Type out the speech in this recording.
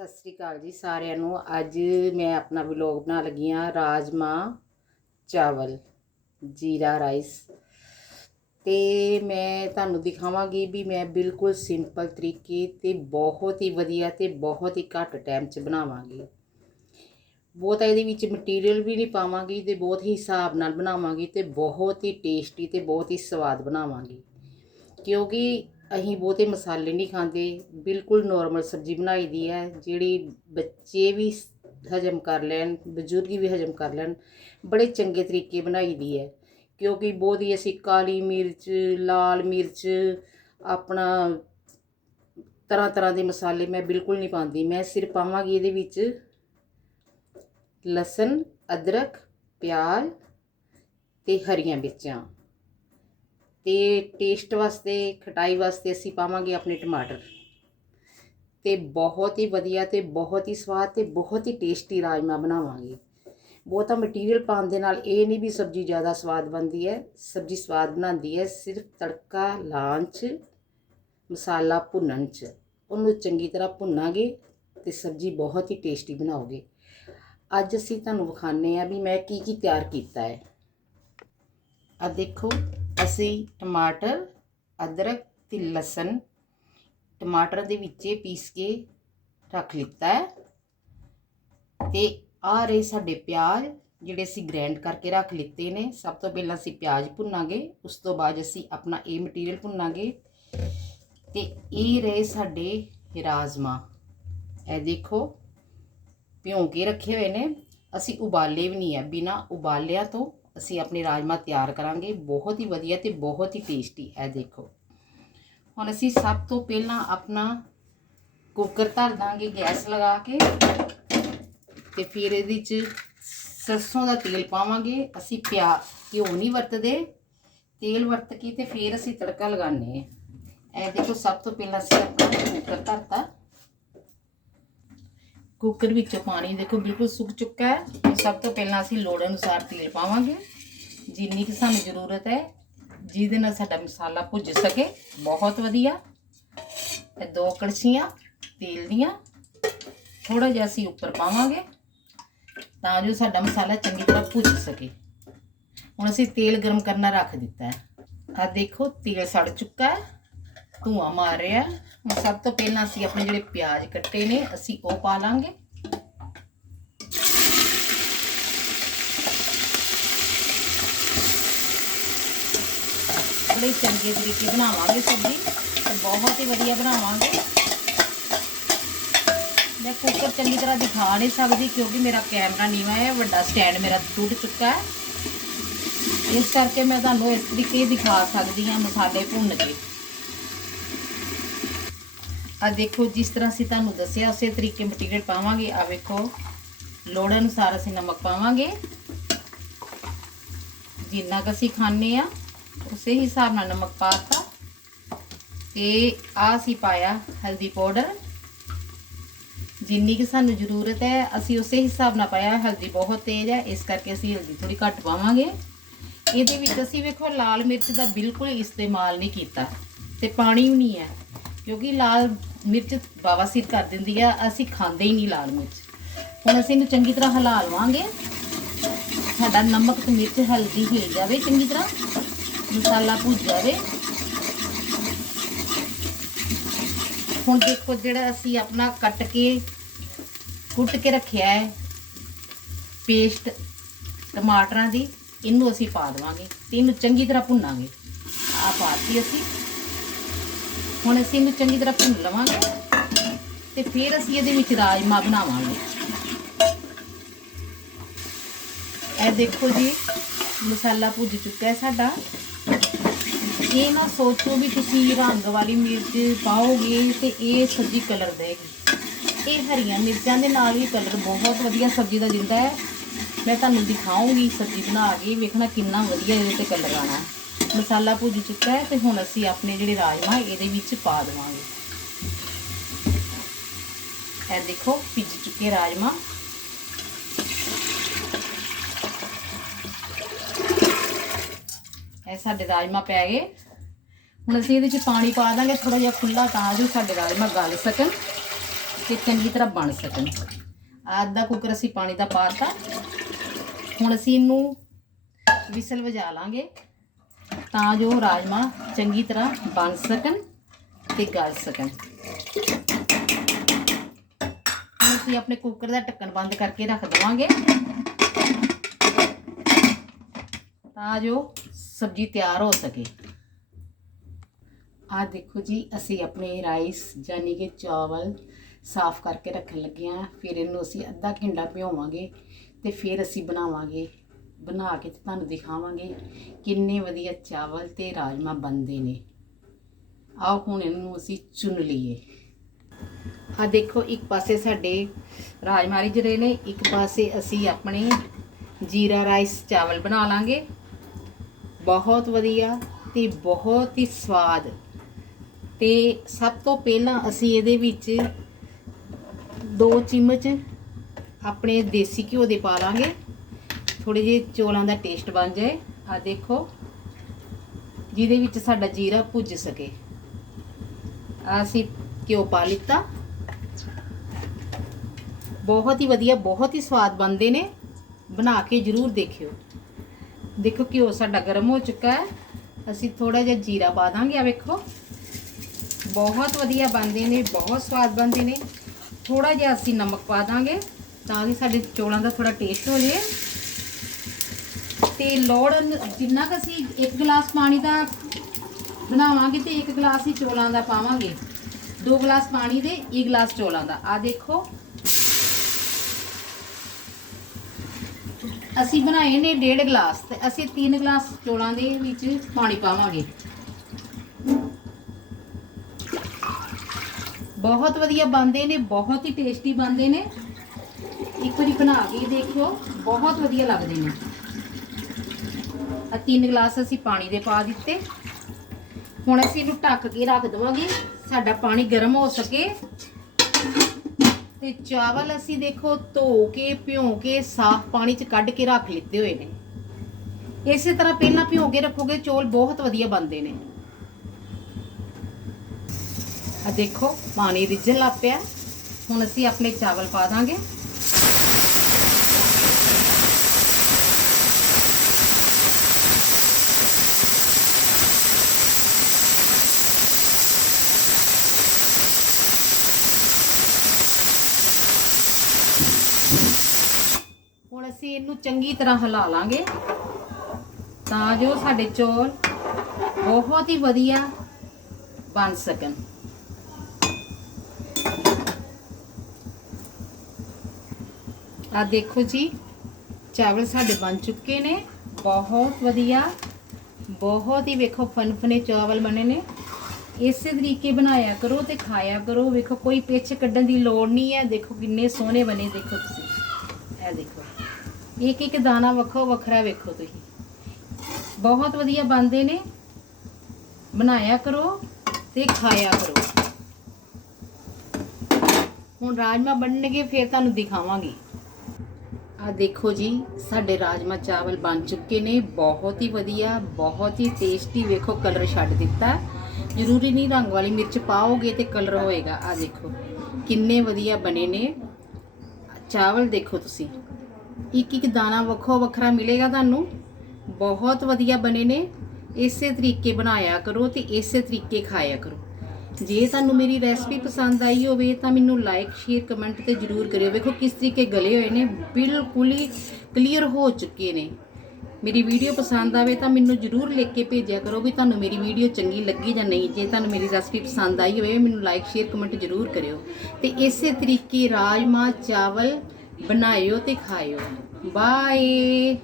ਸਤਿ ਸ੍ਰੀ ਅਕਾਲ ਜੀ ਸਾਰਿਆਂ ਨੂੰ। ਅੱਜ ਮੈਂ ਆਪਣਾ ਵਲੌਗ ਬਣਾ ਲੱਗੀ ਆ ਰਾਜਮਾ ਚਾਵਲ, ਜੀਰਾ ਰਾਈਸ। ਤੇ ਮੈਂ ਤੁਹਾਨੂੰ ਦਿਖਾਵਾਂਗੀ ਵੀ ਮੈਂ ਬਿਲਕੁਲ ਸਿੰਪਲ ਤਰੀਕੇ ਤੇ ਬਹੁਤ ਹੀ ਵਧੀਆ ਤੇ ਬਹੁਤ ਹੀ ਘੱਟ ਟਾਈਮ 'ਚ ਬਣਾਵਾਂਗੀ। ਬਹੁਤ ਇਹਦੇ ਵਿੱਚ ਮਟੀਰੀਅਲ ਵੀ ਨਹੀਂ ਪਾਵਾਂਗੀ ਤੇ ਬਹੁਤ ਹੀ ਹਿਸਾਬ ਨਾਲ ਬਣਾਵਾਂਗੀ ਤੇ ਬਹੁਤ ਹੀ ਟੇਸਟੀ ਤੇ ਬਹੁਤ ਹੀ ਸਵਾਦ ਬਣਾਵਾਂਗੀ। ਕਿਉਂਕਿ ਅਸੀਂ ਬਹੁਤੇ ਮਸਾਲੇ ਨਹੀਂ ਖਾਂਦੇ, ਬਿਲਕੁਲ ਨੋਰਮਲ ਸਬਜ਼ੀ ਬਣਾਈ ਦੀ ਹੈ, ਜਿਹੜੀ ਬੱਚੇ ਵੀ ਹਜਮ ਕਰ ਲੈਣ, ਬਜ਼ੁਰਗ ਵੀ ਹਜਮ ਕਰ ਲੈਣ, ਬੜੇ ਚੰਗੇ ਤਰੀਕੇ ਬਣਾਈ ਦੀ ਹੈ। ਕਿਉਂਕਿ ਬਹੁਤ ਹੀ ਅਸੀਂ ਕਾਲੀ ਮਿਰਚ, ਲਾਲ ਮਿਰਚ, ਆਪਣਾ ਤਰ੍ਹਾਂ ਤਰ੍ਹਾਂ ਦੇ ਮਸਾਲੇ ਮੈਂ ਬਿਲਕੁਲ ਨਹੀਂ ਪਾਉਂਦੀ। ਮੈਂ ਸਿਰਫ ਪਾਵਾਂਗੀ ਇਹਦੇ ਵਿੱਚ ਲਸਣ, ਅਦਰਕ, ਪਿਆਜ਼ ਤੇ ਹਰੀਆਂ ਮਿਰਚਾਂ। ਤੇ ਟੇਸਟ ਵਾਸਤੇ, ਖਟਾਈ ਵਾਸਤੇ ਅਸੀਂ ਪਾਵਾਂਗੇ ਆਪਣੇ ਟਮਾਟਰ। ਤੇ ਬਹੁਤ ਹੀ ਵਧੀਆ ਤੇ ਬਹੁਤ ਹੀ ਸਵਾਦ ਤੇ ਬਹੁਤ ਹੀ ਟੇਸਟੀ ਰਾਜਮਾ ਬਣਾਵਾਂਗੇ। ਬਹੁਤਾ ਮਟੀਰੀਅਲ ਪਾਉਣ ਦੇ ਨਾਲ ਇਹ ਨਹੀਂ ਵੀ ਸਬਜ਼ੀ ਜ਼ਿਆਦਾ ਸਵਾਦ ਬਣਦੀ ਹੈ, ਸਬਜ਼ੀ ਸਵਾਦ ਬਣਾਉਂਦੀ ਹੈ ਸਿਰਫ ਤੜਕਾ ਲਾਉਣ 'ਚ, ਮਸਾਲਾ ਭੁੰਨਣ 'ਚ। ਉਹਨੂੰ ਚੰਗੀ ਤਰ੍ਹਾਂ ਭੁੰਨਾਂਗੇ ਤੇ ਸਬਜ਼ੀ ਬਹੁਤ ਹੀ ਟੇਸਟੀ ਬਣਾਓਗੇ। ਅੱਜ ਅਸੀਂ ਤੁਹਾਨੂੰ ਵਿਖਾਣੇ ਆ ਵੀ ਮੈਂ ਕੀ ਕੀ ਤਿਆਰ ਕੀਤਾ ਹੈ। ਆ ਦੇਖੋ। ਅਸੀਂ ਟਮਾਟਰ, ਅਦਰਕ ਤੇ ਲਸਣ ਟਮਾਟਰ ਦੇ ਵਿੱਚ ਪੀਸ ਕੇ ਰੱਖ ਲਿੱਤਾ ਹੈ ਤੇ ਆ ਰਹੇ ਸਾਡੇ ਪਿਆਜ਼ ਜਿਹੜੇ ਅਸੀਂ ਗ੍ਰੈਂਡ ਕਰਕੇ ਰੱਖ ਲਿੱਤੇ ਨੇ, ਸਭ ਤੋਂ ਪਹਿਲਾਂ ਅਸੀਂ ਪਿਆਜ਼ ਭੁੰਨਾਂਗੇ, ਉਸ ਤੋਂ ਬਾਅਦ ਅਸੀਂ ਆਪਣਾ ਇਹ ਮਟੀਰੀਅਲ ਭੁੰਨਾਂਗੇ ਤੇ ਇਹ ਰਹੇ ਸਾਡੇ ਰਾਜਮਾ ਇਹ ਦੇਖੋ, ਭਿਉਂ ਕੇ ਰੱਖੇ ਹੋਏ ਨੇ, ਅਸੀਂ ਉਬਾਲੇ ਵੀ ਨਹੀਂ ਹੈ, ਬਿਨਾ ਉਬਾਲਿਆ ਤੋਂ ਅਸੀਂ ਆਪਣੇ ਰਾਜਮਾ ਤਿਆਰ ਕਰਾਂਗੇ। ਬਹੁਤ ਹੀ ਵਧੀਆ ਤੇ ਬਹੁਤ ਹੀ ਟੇਸਟੀ ਇਹ ਦੇਖੋ। ਹੁਣ ਅਸੀਂ ਸਭ ਤੋਂ ਪਹਿਲਾਂ ਆਪਣਾ ਕੁੱਕਰ ਧਰ ਦਾਂਗੇ ਗੈਸ ਲਗਾ ਕੇ ਤੇ ਫਿਰ ਇਹਦੇ ਚ ਸਰਸੋਂ ਦਾ ਤੇਲ ਪਾਵਾਂਗੇ। ਅਸੀਂ ਪਿਆ ਘਿਓ ਨਹੀਂ ਵਰਤਦੇ। ਤੇਲ ਵਰਤ ਕੇ ਤੇ ਫਿਰ ਅਸੀਂ ਤੜਕਾ ਲਗਾਉਂਦੇ ਆ ਇਹ ਦੇਖੋ ਸਭ ਤੋਂ ਪਹਿਲਾਂ ਅਸੀਂ ਆਪਣਾ ਕੁੱਕਰ ਧਰਤਾ। ਕੁੱਕਰ ਵਿੱਚੋਂ ਪਾਣੀ ਦੇਖੋ ਬਿਲਕੁਲ ਸੁੱਕ ਚੁੱਕਾ ਹੈ। ਸਭ ਤੋਂ ਪਹਿਲਾਂ ਅਸੀਂ ਲੋੜ ਅਨੁਸਾਰ ਤੇਲ ਪਾਵਾਂਗੇ। ਜਿੰਨੀ ਕਿ ਸਾਨੂੰ ਜ਼ਰੂਰਤ ਹੈ, ਜਿਹਦੇ ਨਾਲ ਸਾਡਾ ਮਸਾਲਾ ਭੁੱਜ ਸਕੇ, ਬਹੁਤ ਵਧੀਆ। ਇਹ ਦੋ ਕੜਛੀਆਂ, ਤੇਲ ਦੀਆਂ ਥੋੜਾ ਜਿਹਾ ਅਸੀਂ ਉੱਪਰ ਪਾਵਾਂਗੇ, ਤਾਂ ਜੋ ਸਾਡਾ ਮਸਾਲਾ ਚੰਗੀ ਤਰ੍ਹਾਂ ਭੁੱਜ ਸਕੇ। ਹੁਣ ਅਸੀਂ ਤੇਲ ਗਰਮ ਕਰਨਾ ਰੱਖ ਦਿੱਤਾ ਹੈ। ਆ ਦੇਖੋ, ਤੇਲ ਸੜ ਚੁੱਕਾ ਹੈ। ਧੂਆਂ ਮਾਰ ਰਿਹਾ ਹੁਣ ਸਭ ਤੋਂ ਪਹਿਲਾਂ ਅਸੀਂ ਆਪਣੇ ਜਿਹੜੇ ਪਿਆਜ਼ ਕੱਟੇ ਨੇ, ਅਸੀਂ ਉਹ ਪਾ ਲਾਂਗੇ। ਬੜੇ ਚੰਗੇ ਤਰੀਕੇ ਬਣਾਵਾਂਗੇ ਸਬਜ਼ੀ, ਤੇ ਬਹੁਤ ਹੀ ਵਧੀਆ ਬਣਾਵਾਂਗੇ। ਮੈਂ ਕੁੱਕਰ ਚੰਗੀ ਤਰ੍ਹਾਂ ਦਿਖਾ ਨਹੀਂ ਸਕਦੀ ਕਿਉਂਕਿ ਮੇਰਾ ਕੈਮਰਾ ਨੀਵਾ ਹੈ ਵੱਡਾ ਸਟੈਂਡ ਮੇਰਾ ਟੁੱਟ ਚੁੱਕਾ ਹੈ। ਇਸ ਕਰਕੇ ਮੈਂ ਤੁਹਾਨੂੰ ਇਸ ਤਰੀਕੇ ਦਿਖਾ ਸਕਦੀ ਹਾਂ ਮਸਾਲੇ ਭੁੰਨ ਕੇ। ਆ ਦੇਖੋ, ਜਿਸ ਤਰ੍ਹਾਂ ਅਸੀਂ ਤੁਹਾਨੂੰ ਦੱਸਿਆ, ਉਸੇ ਤਰੀਕੇ ਮਟੀਰੀਅਲ ਪਾਵਾਂਗੇ। ਆ ਵੇਖੋ, ਲੋੜ ਅਨੁਸਾਰ ਅਸੀਂ ਨਮਕ ਪਾਵਾਂਗੇ। ਜਿੰਨਾ ਕੁ ਅਸੀਂ ਖਾਣੇ ਆ, ਉਸੇ ਹਿਸਾਬ ਨਾਲ ਨਮਕ ਪਾਤਾ। ਤੇ ਆ ਅਸੀਂ ਪਾਇਆ ਹਲਦੀ ਪਾਊਡਰ। ਜਿੰਨੀ ਕਿ ਸਾਨੂੰ ਜ਼ਰੂਰਤ ਹੈ, ਅਸੀਂ ਉਸੇ ਹਿਸਾਬ ਨਾਲ ਪਾਇਆ, ਹਲਦੀ ਬਹੁਤ ਤੇਜ਼ ਹੈ, ਇਸ ਕਰਕੇ ਅਸੀਂ ਹਲਦੀ ਥੋੜੀ ਘੱਟ ਪਾਵਾਂਗੇ। ਇਹਦੇ ਵਿੱਚ ਅਸੀਂ ਵੇਖੋ, ਲਾਲ ਮਿਰਚ ਦਾ ਬਿਲਕੁਲ ਇਸਤੇਮਾਲ ਨਹੀਂ ਕੀਤਾ ਤੇ ਪਾਣੀ ਵੀ ਨਹੀਂ ਹੈ। ਕਿਉਂਕਿ ਲਾਲ ਮਿਰਚ ਬਾਵਾਸੀਰ ਕਰ ਦਿੰਦੀ ਆ, ਅਸੀਂ ਖਾਂਦੇ ਹੀ ਨਹੀਂ ਲਾਲ ਮਿਰਚ। ਹੁਣ ਅਸੀਂ ਇਹਨੂੰ ਚੰਗੀ ਤਰ੍ਹਾਂ ਹਿਲਾ ਲਵਾਂਗੇ। ਸਾਡਾ ਨਮਕ ਤੇ ਮਿਰਚ ਹਲਦੀ ਹਿਲ ਜਾਵੇ ਚੰਗੀ ਤਰ੍ਹਾਂ, ਮਸਾਲਾ ਭੁੱਜ ਜਾਵੇ। ਹੁਣ ਦੇਖੋ ਜਿਹੜਾ ਅਸੀਂ ਆਪਣਾ ਕੱਟ ਕੇ, ਕੁੱਟ ਕੇ ਰੱਖਿਆ ਹੈ, ਪੇਸਟ ਟਮਾਟਰਾਂ ਦੀ, ਇਹਨੂੰ ਅਸੀਂ ਪਾ ਦੇਵਾਂਗੇ ਤੇ ਇਹਨੂੰ ਚੰਗੀ ਤਰ੍ਹਾਂ ਭੁੰਨਾਂਗੇ। ਆ ਪਾਤੀ ਅਸੀਂ। ਹੁਣ ਅਸੀਂ ਇਹਨੂੰ ਚੰਗੀ ਤਰ੍ਹਾਂ ਭੁੰਨ ਲਵਾਂਗੇ ਤੇ ਫਿਰ ਅਸੀਂ ਇਹਦੇ ਵਿੱਚ ਰਾਜਮਾ ਬਣਾਵਾਂਗੇ। ਇਹ ਦੇਖੋ ਜੀ, ਮਸਾਲਾ ਭੁੱਜ ਚੁੱਕਾ ਹੈ ਸਾਡਾ। ਇਹ ਨਾ ਸੋਚੋ ਵੀ ਤੁਸੀਂ ਰੰਗ ਵਾਲੀ ਮਿਰਚ ਪਾਓਗੇ ਤੇ ਇਹ ਸਬਜ਼ੀ ਕਲਰ ਦੇਗੀ। ਇਹ ਹਰੀਆਂ ਮਿਰਚਾਂ ਦੇ ਨਾਲ ਵੀ ਕਲਰ ਬਹੁਤ ਵਧੀਆ ਸਬਜ਼ੀ ਦਾ ਦਿੰਦਾ ਹੈ। ਮੈਂ ਤੁਹਾਨੂੰ ਦਿਖਾਉਂਗੀ ਸਬਜ਼ੀ ਬਣਾ ਕੇ, ਵੇਖਣਾ ਕਿੰਨਾ ਵਧੀਆ ਇਹਦੇ ਤੇ ਕਲਰ ਆਣਾ ਹੈ ਮਸਾਲਾ ਭੁੱਜ ਚੁੱਕਾ ਹੈ ਤੇ ਹੁਣ ਅਸੀਂ ਆਪਣੇ ਜਿਹੜੇ ਰਾਜਮਾ ਇਹਦੇ ਵਿੱਚ ਪਾ ਦੇਵਾਂਗੇ। ਇਹ ਦੇਖੋ, ਭਿੱਜ ਚੁੱਕੇ ਰਾਜਮਾ ਇਹ ਸਾਡੇ ਰਾਜਮਾ ਪੈ ਗਏ। ਹੁਣ ਅਸੀਂ ਇਹਦੇ ਵਿੱਚ ਪਾਣੀ ਪਾ ਦਾਂਗੇ ਥੋੜਾ ਜਿਹਾ ਖੁੱਲਾ ਤਾਂ ਜੋ ਸਾਡੇ ਰਾਜਮਾ ਗਲ ਸਕਣ ਤੇ ਚੰਗੀ ਤਰ੍ਹਾਂ ਬਣ ਸਕਣ। ਅੱਧਾ ਕੁੱਕਰ ਅਸੀਂ ਪਾਣੀ ਦਾ ਪਾਤਾ ਹੁਣ ਅਸੀਂ ਇਹਨੂੰ ਵਿਸਲ ਵਜਾ ਲਾਂਗੇ। ਤਾਂ ਜੋ ਰਾਜਮਾ ਚੰਗੀ ਤਰ੍ਹਾਂ ਬਣ ਸਕਣ ਤੇ ਗਲ ਸਕਣ। ਅਸੀਂ ਆਪਣੇ ਕੁੱਕਰ ਦਾ ਢੱਕਣ ਬੰਦ ਕਰਕੇ ਰੱਖ ਦਵਾਂਗੇ। ਤਾਂ ਜੋ ਸਬਜ਼ੀ ਤਿਆਰ ਹੋ ਸਕੇ। ਆ ਦੇਖੋ ਜੀ, ਅਸੀਂ ਆਪਣੇ ਰਾਈਸ ਯਾਨੀ ਕਿ ਚਾਵਲ ਸਾਫ਼ ਕਰਕੇ ਰੱਖਣ ਲੱਗੇ ਆ ਫਿਰ ਇਹਨੂੰ ਅਸੀਂ ਅੱਧਾ ਘੰਟਾ ਭਿਓਵਾਂਗੇ ਤੇ ਫਿਰ ਅਸੀਂ ਬਣਾਵਾਂਗੇ ਬਣਾ ਕੇ ਤੇ ਤੁਹਾਨੂੰ ਦਿਖਾਵਾਂਗੇ ਕਿੰਨੇ ਵਧੀਆ ਚਾਵਲ ਤੇ ਰਾਜਮਾ ਬਣਦੇ ਨੇ। ਆਓ ਹੁਣ ਇਹਨੂੰ ਅਸੀਂ ਚੁਣ ਲਈਏ। ਆ ਦੇਖੋ, ਇੱਕ ਪਾਸੇ ਸਾਡੇ ਰਾਜਮਾ ਰਿੱਝ ਰਹੇ ਨੇ, ਇੱਕ ਪਾਸੇ ਅਸੀਂ ਆਪਣੇ ਜੀਰਾ ਰਾਈਸ ਚਾਵਲ ਬਣਾ ਲਾਂਗੇ। ਬਹੁਤ ਵਧੀਆ ਤੇ ਬਹੁਤ ਹੀ ਸਵਾਦ। ਤੇ ਸਭ ਤੋਂ ਪਹਿਲਾਂ ਅਸੀਂ ਇਹਦੇ ਵਿੱਚ ਦੋ ਚਮਚ ਆਪਣੇ ਦੇਸੀ ਘਿਓ ਦੇ ਪਾ ਲਾਂਗੇ। ਥੋੜੇ ਜਿਹੇ ਚੋਲਾਂ ਦਾ ਟੇਸਟ ਬਣ ਜਾਏ। ਆ ਦੇਖੋ, ਜਿਹਦੇ ਵਿੱਚ ਸਾਡਾ ਜੀਰਾ ਭੁੱਜ ਸਕੇ। ਆਹ ਅਸੀਂ ਘਿਓ ਪਾ ਲਿੱਤਾ। ਬਹੁਤ ਹੀ ਵਧੀਆ, ਬਹੁਤ ਹੀ ਸਵਾਦ ਬਣਦੇ ਨੇ। ਬਣਾ ਕੇ ਜਰੂਰ ਦੇਖਿਓ। ਦੇਖੋ ਘਿਓ ਸਾਡਾ ਗਰਮ ਹੋ ਚੁੱਕਾ ਹੈ। ਅਸੀਂ ਥੋੜਾ ਜਿਹਾ ਜੀਰਾ ਪਾ ਦਾਂਗੇ ਆ ਵੇਖੋ। ਬਹੁਤ ਵਧੀਆ ਬਣਦੇ ਨੇ, ਬਹੁਤ ਸਵਾਦ ਬਣਦੇ ਨੇ। ਥੋੜਾ ਜਿਹਾ ਅਸੀਂ ਨਮਕ ਪਾ ਦਾਂਗੇ, ਤਾਂ ਕਿ ਸਾਡੇ ਚੋਲਾਂ ਦਾ ਥੋੜਾ ਟੇਸਟ ਹੋ ਜੇ ਤੇ ਲੋੜ ਜਿੰਨਾ ਕੁ ਅਸੀਂ ਇੱਕ ਗਲਾਸ ਪਾਣੀ ਦਾ ਬਣਾਵਾਂਗੇ ਤੇ ਇੱਕ ਗਲਾਸ ਹੀ ਚੋਲਾਂ ਦਾ ਪਾਵਾਂਗੇ। ਦੋ ਗਲਾਸ ਪਾਣੀ ਦੇ, ਇੱਕ ਗਲਾਸ ਚੋਲਾਂ ਦਾ। ਆ ਦੇਖੋ। ਅਸੀਂ ਬਣਾਏ ਨੇ ਡੇਢ ਗਲਾਸ ਤੇ ਅਸੀਂ 3 ਗਲਾਸ ਚੋਲਾਂ ਦੇ ਵਿੱਚ ਪਾਣੀ ਪਾਵਾਂਗੇ। ਬਹੁਤ ਵਧੀਆ ਬਣਦੇ ਨੇ, ਬਹੁਤ ਹੀ ਟੇਸਟੀ ਬਣਦੇ ਨੇ। ਇੱਕ ਵਾਰੀ ਬਣਾ ਕੇ ਦੇਖਿਓ, ਬਹੁਤ ਵਧੀਆ ਲੱਗਦੇ ਨੇ। ਆ 3 ਗਲਾਸ ਅਸੀਂ ਪਾਣੀ ਦੇ ਪਾ ਦਿੱਤੇ। ਹੁਣ ਅਸੀਂ ਇਹਨੂੰ ਢੱਕ ਕੇ ਰੱਖ ਦਵਾਂਗੇ। ਸਾਡਾ ਪਾਣੀ ਗਰਮ ਹੋ ਸਕੇ। ਤੇ ਚਾਵਲ ਅਸੀਂ ਦੇਖੋ ਧੋ ਕੇ, ਭਿਉਂ ਕੇ, ਸਾਫ਼ ਪਾਣੀ 'ਚ ਕੱਢ ਕੇ ਰੱਖ ਲਿੱਤੇ ਹੋਏ ਨੇ। ਇਸੇ ਤਰ੍ਹਾਂ ਪਹਿਲਾਂ ਭਿਉਂ ਕੇ ਰੱਖੋਗੇ, ਚੌਲ ਬਹੁਤ ਵਧੀਆ ਬਣਦੇ ਨੇ। ਆ ਦੇਖੋ, ਪਾਣੀ ਰਿੱਝਣ ਲੱਗ ਪਿਆ। ਹੁਣ ਅਸੀਂ ਆਪਣੇ ਚਾਵਲ ਪਾ ਦਾਂਗੇ ਹੁਣ ਅਸੀਂ ਇਹਨੂੰ ਚੰਗੀ ਤਰ੍ਹਾਂ ਹਿਲਾ ਲਾਂਗੇ। ਤਾਂ ਜੋ ਸਾਡੇ ਚੌਲ ਬਹੁਤ ਹੀ ਵਧੀਆ ਬਣ ਸਕਣ। ਆ ਦੇਖੋ ਜੀ, ਚਾਵਲ ਸਾਡੇ ਬਣ ਚੁੱਕੇ ਨੇ। ਬਹੁਤ ਵਧੀਆ, ਬਹੁਤ ਹੀ ਵੇਖੋ ਫਨਫਨੇ ਚਾਵਲ ਬਣੇ ਨੇ। ਇਸੇ ਤਰੀਕੇ ਬਣਾਇਆ ਕਰੋ ਤੇ ਖਾਇਆ ਕਰੋ। ਵੇਖੋ ਕੋਈ ਪਿੱਛ ਕੱਢਣ ਦੀ ਲੋੜ ਨਹੀਂ ਹੈ। ਦੇਖੋ ਕਿੰਨੇ ਸੋਹਣੇ ਬਣੇ, ਦੇਖੋ ਤੁਸੀਂ। ਇਹ ਦੇਖੋ। ਇੱਕ ਇੱਕ ਦਾਣਾ ਵੱਖੋ ਵੱਖਰਾ ਵੇਖੋ ਤੁਸੀਂ। ਬਹੁਤ ਵਧੀਆ ਬਣਦੇ ਨੇ। ਬਣਾਇਆ ਕਰੋ ਤੇ ਖਾਇਆ ਕਰੋ। ਹੁਣ ਰਾਜਮਾ ਬਣਨਗੇ, ਫਿਰ ਤੁਹਾਨੂੰ ਦਿਖਾਵਾਂਗੇ। ਆ ਦੇਖੋ ਜੀ, ਸਾਡੇ ਰਾਜਮਾ ਚਾਵਲ ਬਣ ਚੁੱਕੇ ਨੇ। ਬਹੁਤ ਹੀ ਵਧੀਆ, ਬਹੁਤ ਹੀ ਟੇਸਟੀ ਵੇਖੋ ਕਲਰ ਛੱਡ ਦਿੱਤਾ। ਜ਼ਰੂਰੀ ਨਹੀਂ ਰੰਗ ਵਾਲੀ ਮਿਰਚ ਪਾਓਗੇ ਤੇ ਕਲਰ ਹੋਏਗਾ। ਆ ਦੇਖੋ, ਕਿੰਨੇ ਵਧੀਆ ਬਣੇ ਨੇ। ਚਾਵਲ ਦੇਖੋ ਤੁਸੀਂ। ਇੱਕ ਇੱਕ ਦਾਣਾ ਵੱਖੋ ਵੱਖਰਾ ਮਿਲੇਗਾ ਤੁਹਾਨੂੰ। ਬਹੁਤ ਵਧੀਆ ਬਣੇ ਨੇ। ਇਸੇ ਤਰੀਕੇ ਬਣਾਇਆ ਕਰੋ ਤੇ ਇਸੇ ਤਰੀਕੇ ਖਾਇਆ ਕਰੋ। ਜੇ ਤੁਹਾਨੂੰ ਮੇਰੀ ਰੈਸਪੀ ਪਸੰਦ ਆਈ ਹੋਵੇ ਤਾਂ ਮੈਨੂੰ ਲਾਈਕ ਸ਼ੇਅਰ ਕਮੈਂਟ ਤੇ ਜਰੂਰ ਕਰਿਓ। ਵੇਖੋ ਕਿਸ ਤਰੀਕੇ ਗਲੇ ਹੋਏ ਨੇ। ਬਿਲਕੁਲ ਹੀ ਕਲੀਅਰ ਹੋ ਚੁੱਕੇ ਨੇ। ਮੇਰੀ ਵੀਡੀਓ ਪਸੰਦ ਆਵੇ ਤਾਂ ਮੈਨੂੰ ਜਰੂਰ ਲਿਖ ਕੇ ਭੇਜਿਆ ਕਰੋ ਵੀ ਤੁਹਾਨੂੰ ਮੇਰੀ ਵੀਡੀਓ ਚੰਗੀ ਲੱਗੀ ਜਾਂ ਨਹੀਂ। ਜੇ ਤੁਹਾਨੂੰ ਮੇਰੀ ਰੈਸਪੀ ਪਸੰਦ ਆਈ ਹੋਵੇ, ਮੈਨੂੰ ਲਾਈਕ ਸ਼ੇਅਰ ਕਮੈਂਟ ਜਰੂਰ ਕਰਿਓ। ਤੇ ਇਸੇ ਤਰੀਕੇ ਰਾਜਮਾ ਚਾਵਲ ਬਣਾਇਓ ਤੇ ਖਾਇਓ। ਬਾਏ